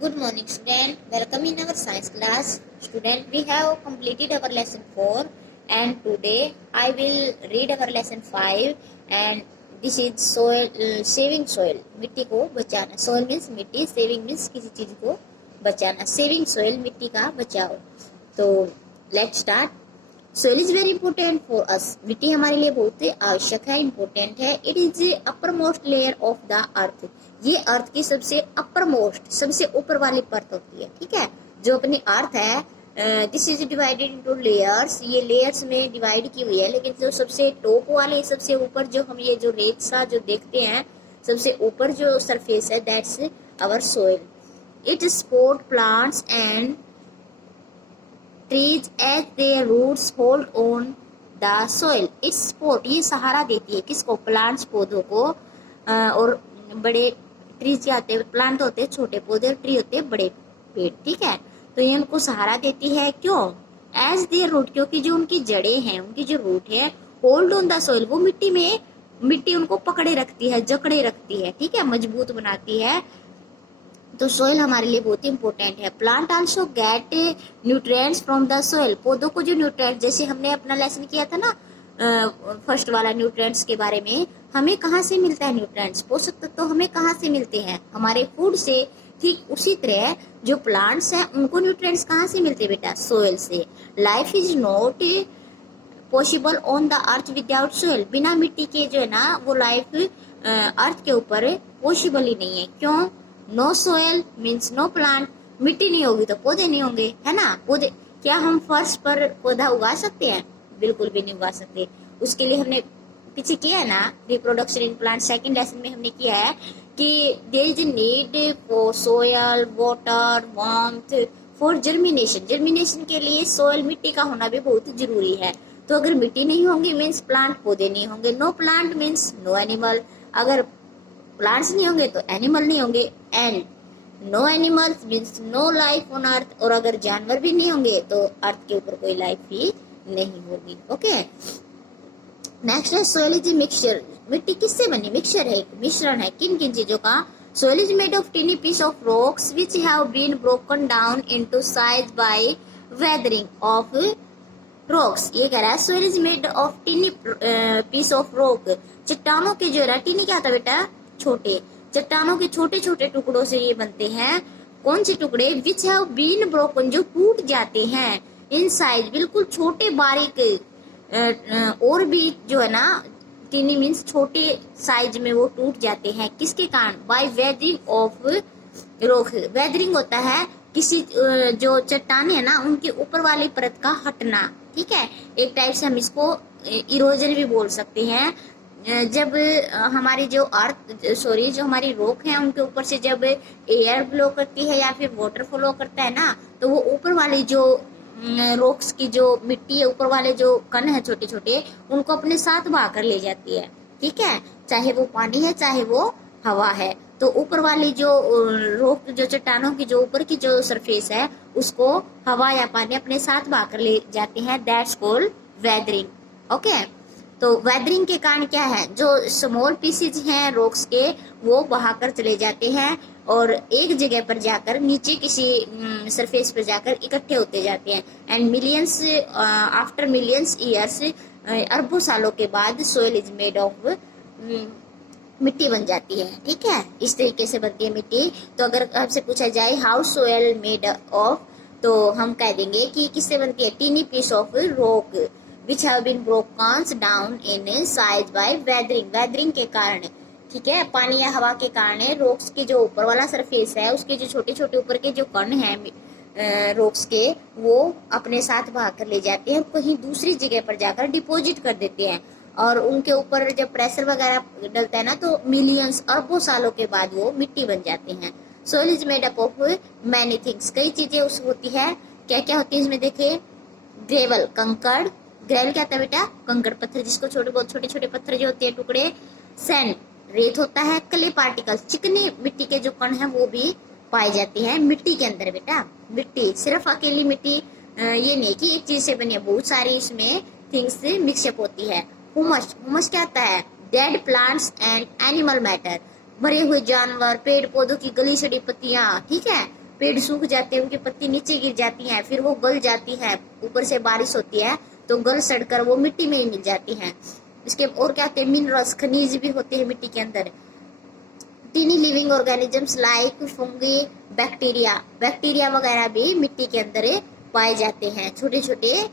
Good morning, student. Welcome in our science class. Student, we have completed our lesson 4 and today I will read our lesson 5 and this is soil, saving soil. मिट्टी को बचाना. Soil means मिट्टी, saving means किसी चीज को बचाना. Saving soil मिट्टी का बचाओ. तो let's start. Soil is very important for us. मिट्टी हमारे लिए बहुत आवश्यक है, इंपॉर्टेंट है. It is upper most layer of the earth. ये अर्थ की सबसे अपर मोस्ट, सबसे ऊपर वाली परत होती है. ठीक है, जो अपनी अर्थ है this is divided into layers. ये लेयर्स में डिवाइड की हुई है, लेकिन जो सबसे टॉप वाले, सबसे ऊपर जो हम ये जो रेत सा जो देखते हैं, सबसे ऊपर जो सरफेस है, that's our soil. It support plants and trees as their roots hold on the soil. Its support, ये सहारा देती है किसको? प्लांट्स, पौधों को. और बड़े ट्रीज क्या होते हैं? प्लांट होते हैं छोटे पौधे, ट्री होते हैं बड़े पेड़. ठीक है, तो ये उनको सहारा देती है. क्यों? एज देयर रूट, क्योंकि जो उनकी जड़ें हैं, उनकी जो रूट है, होल्ड ऑन द सोइल, वो मिट्टी में, मिट्टी उनको पकड़े रखती है, जकड़े रखती है. ठीक है, मजबूत बनाती है. तो सोइल हमारे लिए बहुत ही इंपॉर्टेंट है. Plant also get nutrients from the soil. पौधों को जो न्यूट्रिएंट्स, जैसे हमने अपना लेसन किया था ना फर्स्ट वाला न्यूट्रिएंट्स के बारे में, हमें कहाँ से मिलता है न्यूट्रिएंट्स? पोषक तत्व तो हमें कहाँ से मिलते हैं? हमारे फूड से. ठीक उसी तरह जो प्लांट्स हैं उनको न्यूट्रिएंट्स कहाँ से मिलते हैं बेटा? सोइल से. Life is not possible on the earth without soil. बिना मिट्टी के जो है ना, वो लाइफ अर्थ के ऊपर पॉसिबल ही नहीं है. क्यों? No soil means no plant. मिट्टी नहीं होगी तो पौधे नहीं होंगे, है ना? पौधे, क्या हम फर्श पर पौधा उगा सकते हैं? बिल्कुल भी नहीं उगा सकते. उसके लिए हमने पीछे किया है ना, reproduction in plant, second lesson में हमने किया है कि there is need for soil, water, warmth for germination. Germination के लिए सोयल, मिट्टी का होना भी बहुत जरूरी है. तो अगर मिट्टी नहीं होगी मीन्स प्लांट, पौधे नहीं होंगे. No plant means no animal. अगर प्लांट्स नहीं होंगे तो एनिमल नहीं होंगे. And no animals means no life on earth. और अगर जानवर भी नहीं होंगे तो अर्थ के ऊपर कोई लाइफ ही नहीं होगी. ओके, नेक्स्ट है सोइल इज मिक्सचर. मिट्टी किससे बनी? मिक्सचर है, मिश्रण है. किन किन चीजों का? Soil is made of tiny piece of rocks which have been broken down into size by weathering of rocks. ये कह रहा है soil is made of tiny piece of rock. चट्टानों के जो है, टिनी क्या होता है बेटा? छोटे. चट्टानों के छोटे छोटे टुकड़ों से ये बनते हैं. कौन से टुकड़े? विच हैव बीन ब्रोकन, जो टूट जाते हैं. इन साइज, बिल्कुल छोटे बारीक. और भी जो है ना, टीनी मीन्स छोटे साइज में वो टूट जाते हैं. किसके कारण? By weathering of rock. Weathering होता है किसी जो चट्टाने है ना, उनके ऊपर वाली परत का हटना. ठीक है, एक टाइप से हम इसको इरोजन भी बोल सकते हैं. जब हमारी जो अर्थ, सॉरी, जो हमारी रॉक है, उनके ऊपर से जब एयर फ्लो करती है या फिर वाटर फ्लो करता है ना, तो वो ऊपर वाली जो रॉक्स की जो मिट्टी है, ऊपर वाले जो कण है छोटे छोटे, उनको अपने साथ बहा कर ले जाती है. ठीक है, चाहे वो पानी है चाहे वो हवा है. तो ऊपर वाली जो रॉक, जो चट्टानों की जो ऊपर की जो सरफेस है, उसको हवा या पानी अपने साथ बहा कर ले जाते हैं. That's called weathering. ओके, तो वेदरिंग के कारण क्या है? जो स्मॉल पीसेज हैं रॉक्स के, वो बहाकर चले जाते हैं और एक जगह पर जाकर, नीचे किसी सरफेस पर जाकर इकट्ठे होते जाते हैं. And millions, after millions years, अरबों सालों के बाद सोइल इज मेड ऑफ, मिट्टी बन जाती है. ठीक है, इस तरीके से बनती है मिट्टी. तो अगर आपसे पूछा जाए हाउ सोइल मेड ऑफ, तो हम कह देंगे कि किससे बनती है? Tiny piece of rock which have been broken down in size by weathering. weathering के कारण. ठीक है, पानी या हवा के कारण रॉक्स के जो ऊपर वाला सरफेस है, उसके जो छोटे छोटे ऊपर के जो कण हैं रॉक्स के, वो अपने साथ बहा कर ले जाते हैं, कहीं दूसरी जगह पर जाकर डिपॉजिट कर देते हैं. और उनके ऊपर जब प्रेशर वगैरह डलता है ना, तो मिलियंस, अरबों सालों के बाद वो मिट्टी बन जाते हैं. Soil is made up of many things. कई चीजें उस होती है. क्या क्या होती है इसमें? देखिए, ग्रेवल, कंकड़. ग्रेवल क्या होता है बेटा? कंकड़, पत्थर, जिसको छोटे, बहुत छोटे छोटे पत्थर जो होते हैं टुकड़े. सैंड, रेत होता है. क्ले पार्टिकल्स, चिकनी मिट्टी के जो कण हैं वो भी पाए जाते हैं मिट्टी के अंदर बेटा. मिट्टी सिर्फ अकेली मिट्टी ये नहीं कि एक चीज से बनी है, बहुत सारी इसमें थिंग्स मिक्सअप होती है. हुमस, हुमस क्या होता है? Dead plants and animal matter. मरे हुए जानवर, पेड़ पौधों की गली सड़ी पत्तियां. ठीक है, पेड़ सूख जाते हैं, उनकी पत्ती नीचे गिर जाती हैं, फिर वो गल जाती है, ऊपर से बारिश होती है तो गल सड़कर वो मिट्टी में ही मिल जाती हैं। इसके और क्या होते हैं, मिनरल्स, खनिज भी होते हैं मिट्टी के अंदर। Tiny living organisms like fungi, bacteria वगैरह भी मिट्टी के अंदर पाए जाते हैं, छोटे छोटे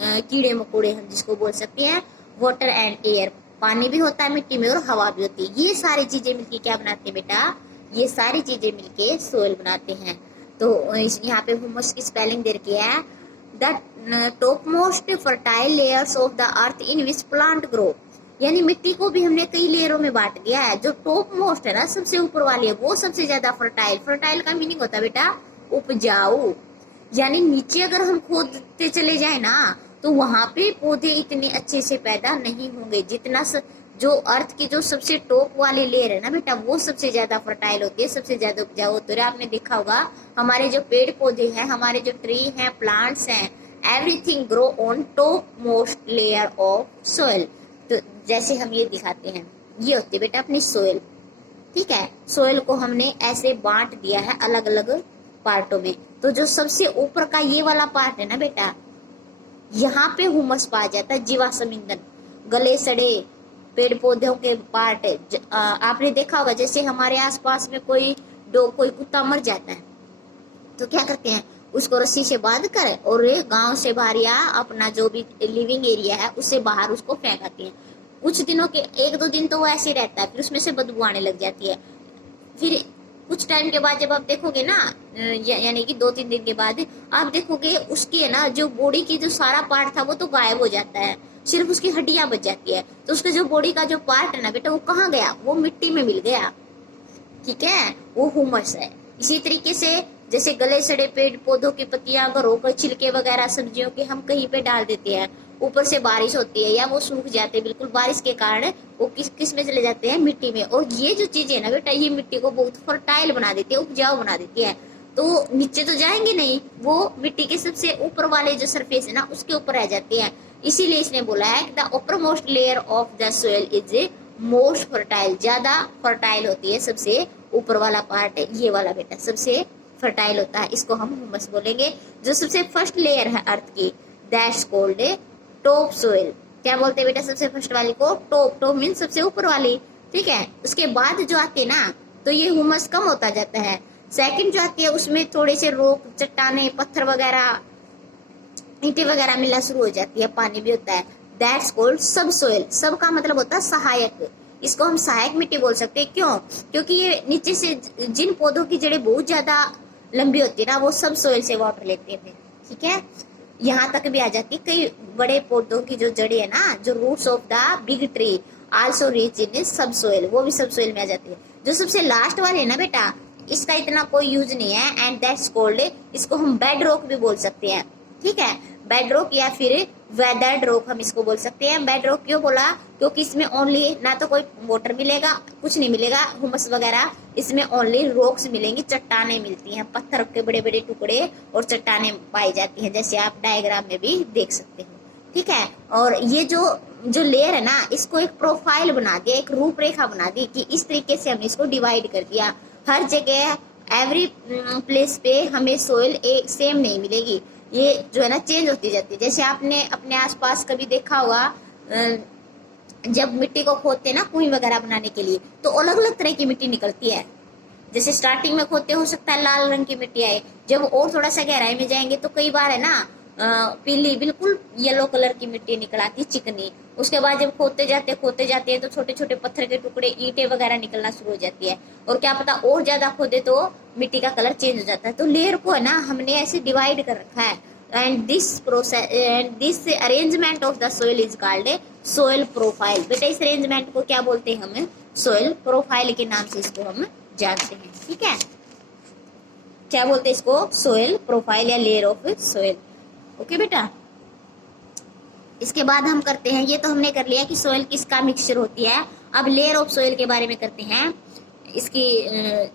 कीड़े मकोड़े हम जिसको बोल सकते हैं। वाटर एंड एयर, पानी भी होता है मिट्टी में और हवा भी होती है। ये सारी चीजें मिलके क्या बनाते हैं बेटा, ये सारी चीजें मिलके सोइल बनाते हैं। तो यहाँ पे ह्यूमस की स्पेलिंग दे रखी है, the top most fertile layers of the earth in which plant grow. यानी मिट्टी को भी हमने कई लेयरों में बांट दिया है। जो टॉप मोस्ट है ना, सबसे ऊपर वाली है, वो सबसे ज्यादा फर्टाइल। फर्टाइल का मीनिंग होता है बेटा उपजाऊ। यानी नीचे अगर हम खोदते चले जाए ना तो वहां पे पौधे इतने अच्छे से पैदा नहीं होंगे जितना जो अर्थ की जो सबसे टॉप वाली लेयर है ना बेटा, वो सबसे ज्यादा फर्टाइल होती है, सबसे ज्यादा उपजाऊ होती है। आपने देखा होगा हमारे जो पेड़ पौधे हैं, हमारे जो ट्री हैं, प्लांट्स हैं, everything grow on top most layer of soil. तो जैसे हम ये दिखाते हैं, ये होती है बेटा अपनी सोइल। ठीक है, सोइल को हमने ऐसे बांट दिया है अलग अलग पार्टों में। तो जो सबसे ऊपर का ये वाला पार्ट है ना बेटा, यहाँ पे ह्यूमस पाया जाता है, जीवाश्म ईंधन, गले सड़े पेड़ पौधों के पार्ट। आपने देखा होगा जैसे हमारे आसपास में कोई कुत्ता मर जाता है तो क्या करते हैं, उसको रस्सी से बांध कर और गांव से बाहर या अपना जो भी लिविंग एरिया है उससे बाहर उसको फेंक आते हैं। कुछ दिनों के 1-2 दिन तो वो ऐसे ही रहता है, फिर उसमें से बदबू आने लग जाती है। फिर कुछ टाइम के बाद जब आप देखोगे ना, यानी कि 2-3 दिन के बाद आप देखोगे उसके ना जो बॉडी की जो सारा पार्ट था वो तो गायब हो जाता है, सिर्फ उसकी हड्डियां बच जाती है। तो उसके जो बॉडी का जो पार्ट है ना बेटा, वो कहाँ गया, वो मिट्टी में मिल गया। ठीक है, वो ह्यूमस है। इसी तरीके से जैसे गले सड़े पेड़ पौधों की पत्तियां अगर होकर छिलके वगैरह सब्जियों के हम कहीं पे डाल देते हैं, ऊपर से बारिश होती है या वो सूख जाते हैं, बिल्कुल बारिश के कारण वो किस में चले जाते हैं, मिट्टी में। और ये जो चीजें है ना बेटा, ये मिट्टी को बहुत फर्टाइल बना देती है, उपजाऊ बना देती है। तो नीचे तो जाएंगे नहीं, वो मिट्टी के सबसे ऊपर वाले जो सरफेस है ना उसके ऊपर रह जाती है। इसीलिए इसने बोला है the upper most layer of the soil is most fertile, ज्यादा फर्टाइल होती है, सबसे ऊपर वाला पार्ट ये वाला बेटा सबसे फर्टाइल होता है, इसको हम ह्यूमस बोलेंगे। जो सबसे फर्स्ट लेयर है अर्थ की, दैट्स कॉल्ड टॉप सोइल। क्या बोलते हैं बेटा सबसे फर्स्ट वाली को, टॉप। टॉप मीन सबसे ऊपर वाली। ठीक है, उसके बाद जो आती है ना तो ये ह्यूमस कम होता जाता है। सेकंड जो आती है उसमें थोड़े से रोक, चट्टाने, पत्थर वगैरह, ईंटें वगैरह मिलना शुरू हो जाती है, पानी भी होता है। दैट्स कॉल्ड सब सोइल। सब का मतलब होता है सहायक, इसको हम सहायक मिट्टी बोल सकते हैं। क्यों? क्योंकि ये नीचे से जिन पौधों की जड़ें बहुत ज्यादा लंबी होती है ना, वो सब सोइल से वाटर लेते हैं। ठीक है, यहाँ तक भी आ जाती है। कई बड़े पौधों की जो जड़ें है ना, जो roots of the big tree also reach in subsoil, वो भी सब सोइल में आ जाती है। जो सबसे लास्ट वाले है ना बेटा, इसका इतना कोई यूज नहीं है, एंड दैट्स कॉल्ड, इसको हम बेड रॉक भी बोल सकते हैं। ठीक है, बेड रॉक या फिर वेदर्ड रॉक हम इसको बोल सकते हैं। बेड रॉक क्यों बोला? क्योंकि इसमें ओनली ना तो कोई वाटर मिलेगा, कुछ नहीं मिलेगा, ह्यूमस वगैरह, इसमें ओनली रॉक्स मिलेंगी, चट्टाने मिलती हैं, पत्थर के बड़े बड़े टुकड़े और चट्टाने पाई जाती हैं, जैसे आप डायग्राम में भी देख सकते हो। ठीक है, और ये जो लेयर है ना, इसको एक प्रोफाइल बना दिया, एक रूपरेखा बना दी कि इस तरीके से हमने इसको डिवाइड कर दिया। हर जगह एवरी प्लेस पे हमें सोइल एक सेम नहीं मिलेगी, ये जो है ना चेंज होती जाती है। जैसे आपने अपने आसपास कभी देखा होगा, जब मिट्टी को खोदते हैं ना कुएं वगैरह बनाने के लिए, तो अलग अलग तरह की मिट्टी निकलती है। जैसे स्टार्टिंग में खोदते हो सकता है लाल रंग की मिट्टी आए, जब और थोड़ा सा गहराई में जाएंगे तो कई बार है ना पीली बिल्कुल येलो कलर की मिट्टी निकल आती, चिकनी। उसके बाद जब खोदते जाते हैं तो छोटे छोटे पत्थर के टुकड़े, ईंटें वगैरह निकलना शुरू हो जाती है, और क्या पता और ज्यादा खोदे तो मिट्टी का कलर चेंज हो जाता है। तो लेयर को है ना हमने ऐसे डिवाइड कर रखा है, and this arrangement of the soil is called soil profile. बेटा इस अरेंजमेंट को क्या बोलते हैं हम? सोइल प्रोफाइल के नाम से इसको हम जानते हैं। ठीक है, क्या बोलते हैं इसको? सोइल प्रोफाइल या लेयर ऑफ सोइल। ओके बेटा, इसके बाद हम करते हैं, ये तो हमने कर लिया कि सोइल किसका मिक्सचर होती है। अब लेयर ऑफ सोइल के बारे में करते हैं। इसकी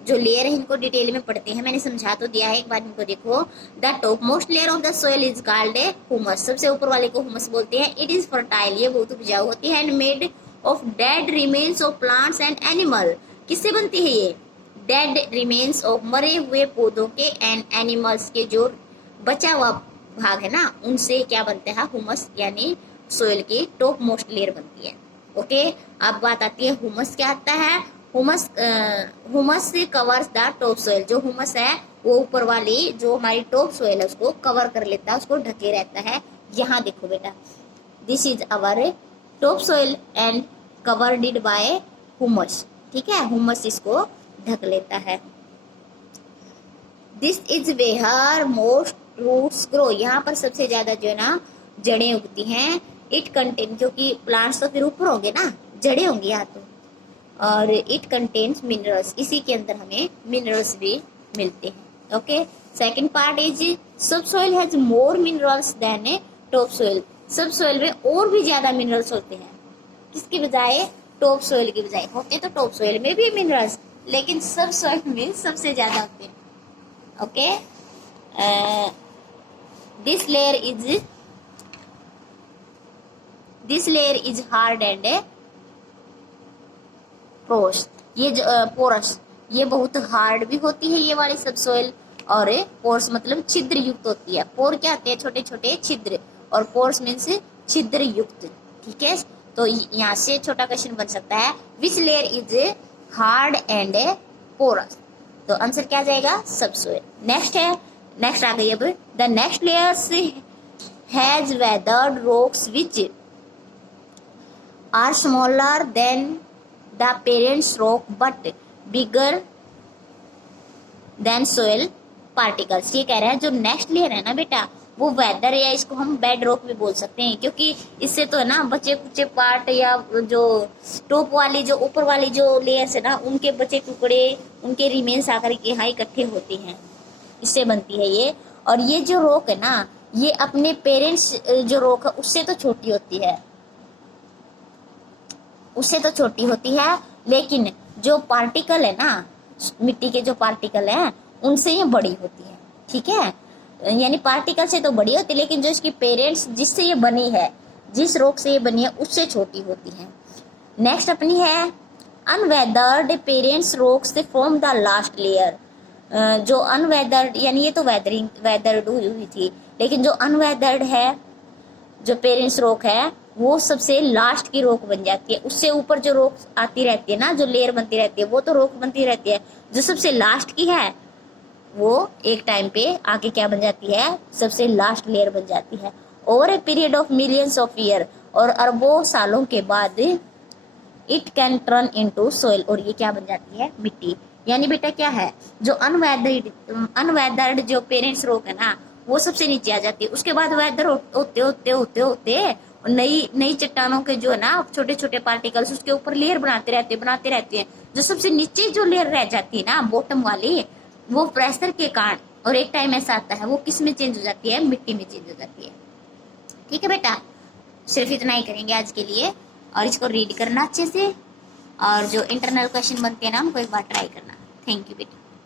जो लेयर है इनको डिटेल में पढ़ते हैं, मैंने समझा तो दिया है, एक बार इनको देखो। The top most layer of the soil is called humus. सबसे ऊपर वाले को ह्यूमस बोलते हैं। इट इज फर्टाइल, ये बहुत उपजाऊ होती है, and made of dead remains of plants and animal. किससे बनती है ये? डेड रिमेन्स ऑफ मरे हुए पौधों के एंड एनिमल्स के जो बचा हुआ भाग है ना, उनसे क्या बनता है, हुमस यानी सोइल की टॉप मोस्ट लेयर बनती है। ओके, अब बात आती है हुमस क्या आता है। Humus humus covers the top soil, जो हुमस है वो ऊपर वाली जो हमारी टॉप सोइल है उसको कवर कर लेता है, उसको ढके रहता है। यहाँ देखो बेटा, this is our topsoil and covered by humus, ठीक है, हुमस इसको ढक लेता है। This is where most roots grow, यहाँ पर सबसे ज्यादा जो है ना जड़ें उगती हैं। इट कंटेन, जो कि प्लांट्स तो फिर ऊपर होंगे ना, जड़ें होंगी यहाँ तो, और इट कंटेन्स मिनरल्स, इसी के अंदर हमें मिनरल्स भी मिलते हैं। Okay, second part is subsoil has more minerals than topsoil, subsoil में और भी ज्यादा मिनरल्स होते हैं, किसकी बजाय, टॉप सोइल की बजाय। होते तो टॉप सोइल में भी मिनरल्स, लेकिन सब सोइल में सबसे ज्यादा होते हैं। Okay, this layer is hard and porous, ये जो पोरस, ये बहुत हार्ड भी होती है ये वाली सब सोइल, और पोर्स मतलब छिद्र युक्त होती है। पोर क्या होते हैं, छोटे छोटे छिद्र, और पोर्स मीन्स छिद्र युक्त, ठीक है। तो यहाँ से छोटा क्वेश्चन बन सकता है, which layer is hard and porous, तो आंसर क्या जाएगा, सब सोइल। नेक्स्ट है, नेक्स्ट आ गई अब, the next layers has weathered rocks which are smaller than the parents rock but bigger than soil particles. ये कह रहा है जो नेक्स्ट लेयर है ना बेटा, वो वेदर, या इसको हम बेड रॉक भी बोल सकते हैं, क्योंकि इससे तो है ना बचे कुचे पार्ट, या जो टॉप वाली जो ऊपर वाली जो लेयर्स है ना, उनके बचे टुकड़े, उनके रिमेन्स आकर के यहाँ इकट्ठे होते हैं, इससे बनती है ये। और ये जो रॉक है ना, ये अपने पेरेंट्स जो रॉक है उससे तो छोटी होती है, उससे तो छोटी होती है, लेकिन जो पार्टिकल है ना, मिट्टी के जो पार्टिकल हैं उनसे ये बड़ी होती है, ठीक है, यानी पार्टिकल से तो बड़ी होती है, लेकिन जो इसकी पेरेंट्स जिससे ये बनी है, जिस रॉक से ये बनी है, उससे छोटी होती है। नेक्स्ट अपनी है unweathered parents rocks from the last layer, जो अनवेदर्ड, यानी ये तो वेदर्ड हुई थी, लेकिन जो अनवेदर्ड है, जो पेरेंट्स रॉक है, वो सबसे लास्ट की रॉक बन जाती है। उससे ऊपर जो रॉक आती रहती है ना, जो लेयर बनती रहती है, वो तो रॉक बनती रहती है, जो सबसे लास्ट की है वो एक टाइम पे आके क्या बन जाती है, सबसे लास्ट लेयर बन जाती है। Over a period of millions of year, और अरबों सालों के बाद it can turn into soil, और ये क्या बन जाती है, मिट्टी। यानी बेटा क्या है, जो अनवेदर्ड जो पेरेंट्स रॉक है ना, वो सबसे नीचे आ जाती है, उसके बाद वेदर होते होते होते होते नई चट्टानों के जो है ना छोटे छोटे पार्टिकल्स उसके ऊपर लेयर बनाते रहते हैं। जो सबसे नीचे जो लेयर रह जाती है ना, बॉटम वाली, वो प्रेशर के कारण, और एक टाइम ऐसा आता है वो किस में चेंज हो जाती है, मिट्टी में चेंज हो जाती है। ठीक है बेटा, सिर्फ इतना ही करेंगे आज के लिए, और इसको रीड करना अच्छे से, और जो इंटरनल क्वेश्चन बनते हैं ना उनको एक बार ट्राई करना। थैंक यू बेटा।